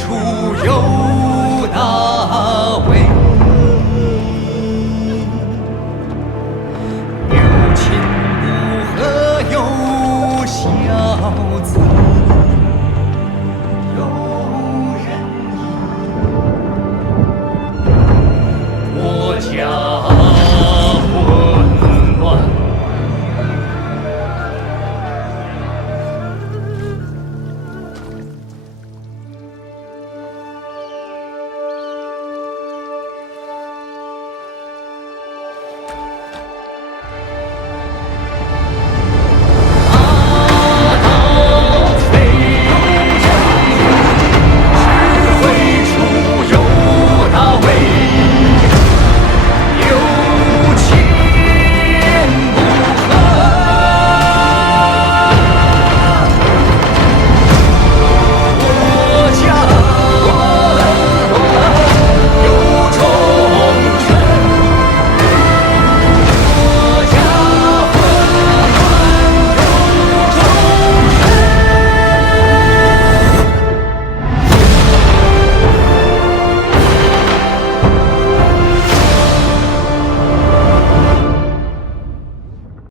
处有大位，有亲不和，有孝慈。